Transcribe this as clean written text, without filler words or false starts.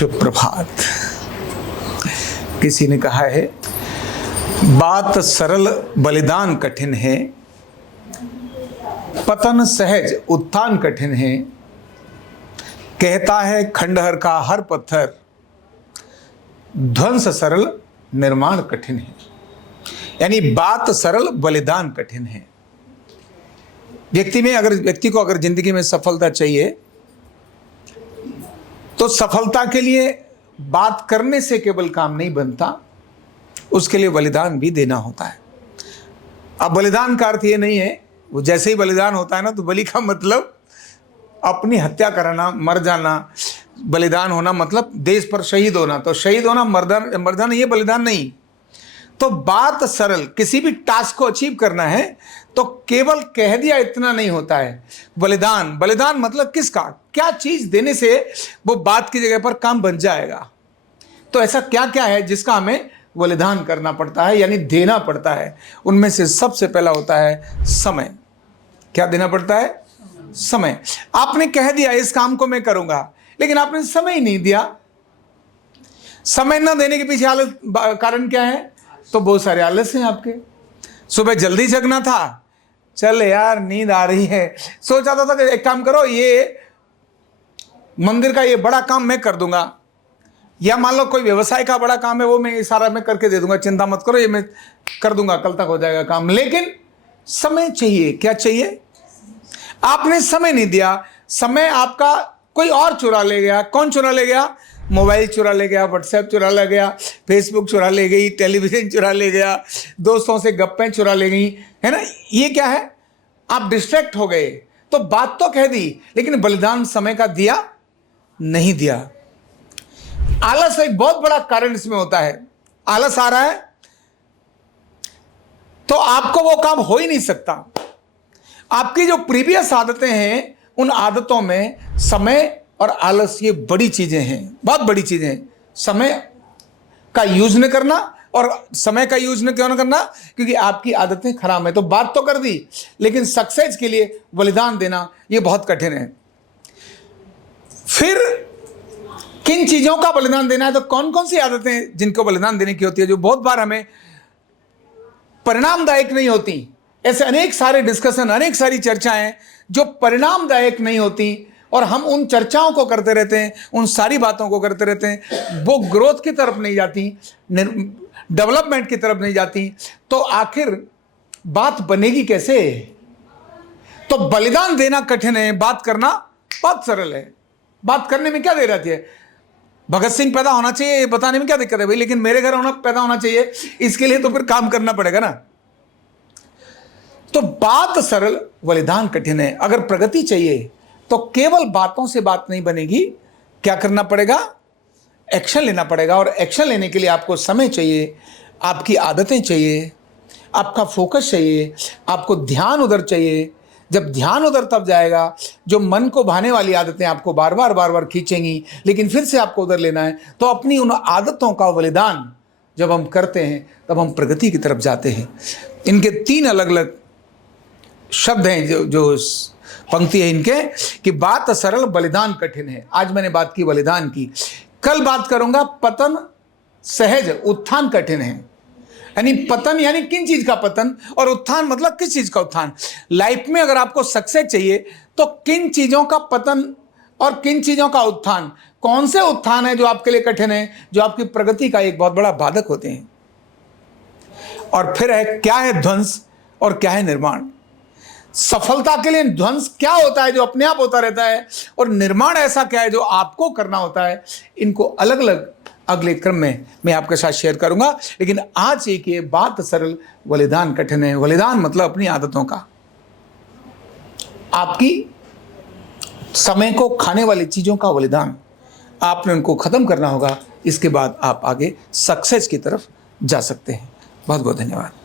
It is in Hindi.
शुभ प्रभात। किसी ने कहा है, बात सरल बलिदान कठिन है, पतन सहज उत्थान कठिन है। कहता है खंडहर का हर पत्थर, ध्वंस सरल निर्माण कठिन है। यानी बात सरल बलिदान कठिन है। व्यक्ति को अगर जिंदगी में सफलता चाहिए तो सफलता के लिए बात करने से केवल काम नहीं बनता, उसके लिए बलिदान भी देना होता है। अब बलिदान का अर्थ ये नहीं है, वो जैसे ही बलिदान होता है ना, तो बलि का मतलब अपनी हत्या कराना, मर जाना। बलिदान होना मतलब देश पर शहीद होना, तो शहीद होना मर जाना, ये बलिदान नहीं। तो बात सरल, किसी भी टास्क को अचीव करना है तो केवल कह दिया इतना नहीं होता है। बलिदान मतलब किसका, क्या चीज देने से वो बात की जगह पर काम बन जाएगा। तो ऐसा क्या क्या है जिसका हमें बलिदान करना पड़ता है, यानी देना पड़ता है। उनमें से सबसे पहला होता है समय। क्या देना पड़ता है? समय। आपने कह दिया इस काम को मैं करूंगा, लेकिन आपने समय ही नहीं दिया। समय न देने के पीछे कारण क्या है? तो बहुत सारे आलस हैं आपके। सुबह जल्दी जगना था, चल यार नींद आ रही है, सोचा था कि एक काम करो, ये मंदिर का ये बड़ा काम मैं कर दूंगा, या मान लो कोई व्यवसाय का बड़ा काम है, वो मैं सारा मैं करके दे दूंगा, चिंता मत करो, ये मैं कर दूंगा, कल तक हो जाएगा काम। लेकिन समय चाहिए। क्या चाहिए? आपने समय नहीं दिया। समय आपका कोई और चुरा ले गया। कौन चुरा ले गया? मोबाइल चुरा ले गया, व्हाट्सएप चुरा ले गया, फेसबुक चुरा ले गई, टेलीविजन चुरा ले गया, दोस्तों से गप्पें चुरा ले गई, है ना। ये क्या है? आप डिस्ट्रैक्ट हो गए। तो बात तो कह दी, लेकिन बलिदान समय का दिया नहीं दिया। आलस एक बहुत बड़ा कारण इसमें होता है। आलस आ रहा है तो आपको वो काम हो ही नहीं सकता। आपकी जो प्रीवियस आदतें हैं, उन आदतों में समय और आलस, ये बड़ी चीजें हैं, बहुत बड़ी चीजें हैं। समय का यूज न करना, और समय का यूज न क्यों न करना? क्योंकि आपकी आदतें खराब है। तो बात तो कर दी, लेकिन सक्सेस के लिए बलिदान देना ये बहुत कठिन है। फिर किन चीजों का बलिदान देना है? तो कौन कौन सी आदतें जिनको बलिदान देने की होती है, जो बहुत बार हमें परिणामदायक नहीं होती। ऐसे अनेक सारे डिस्कशन, अनेक सारी चर्चाएं जो परिणामदायक नहीं होती, और हम उन चर्चाओं को करते रहते हैं, उन सारी बातों को करते रहते हैं, वो ग्रोथ की तरफ नहीं जाती, डेवलपमेंट की तरफ नहीं जाती। तो आखिर बात बनेगी कैसे? तो बलिदान देना कठिन है, बात करना बहुत सरल है। बात करने में क्या देर आती है? भगत सिंह पैदा होना चाहिए, ये बताने में क्या दिक्कत है भाई? लेकिन मेरे घर पैदा होना चाहिए, इसके लिए तो फिर काम करना पड़ेगा ना। तो बात सरल, बलिदान कठिन है। अगर प्रगति चाहिए तो केवल बातों से बात नहीं बनेगी। क्या करना पड़ेगा? एक्शन लेना पड़ेगा। और एक्शन लेने के लिए आपको समय चाहिए, आपकी आदतें चाहिए, आपका फोकस चाहिए, आपको ध्यान उधर चाहिए। जब ध्यान उधर तब जाएगा, जो मन को भाने वाली आदतें आपको बार बार खींचेंगी, लेकिन फिर से आपको उधर लेना है। तो अपनी उन आदतों का बलिदान जब हम करते हैं, तब हम प्रगति की तरफ जाते हैं। इनके 3 अलग अलग शब्द हैं, जो पंक्ति है इनके, कि बात सरल बलिदान कठिन है। आज मैंने बात की बलिदान की, कल बात करूंगा पतन सहज उत्थान कठिन है। यानी पतन यानी किन चीज का पतन, और उत्थान मतलब किस चीज का उत्थान। लाइफ में अगर आपको सक्सेस चाहिए तो किन चीजों का पतन और किन चीजों का उत्थान, कौन से उत्थान है जो आपके लिए कठिन है, जो आपकी प्रगति का एक बहुत बड़ा बाधक होते हैं। और फिर है क्या है ध्वंस और क्या है निर्माण। सफलता के लिए ध्वंस क्या होता है, जो अपने आप होता रहता है, और निर्माण ऐसा क्या है जो आपको करना होता है। इनको अलग अलग अगले क्रम में मैं आपके साथ शेयर करूंगा। लेकिन आज एक ये बात सरल, बलिदान कठिन है। बलिदान मतलब अपनी आदतों का, आपकी समय को खाने वाली चीजों का बलिदान। आपने उनको खत्म करना होगा, इसके बाद आप आगे सक्सेस की तरफ जा सकते हैं। बहुत बहुत धन्यवाद।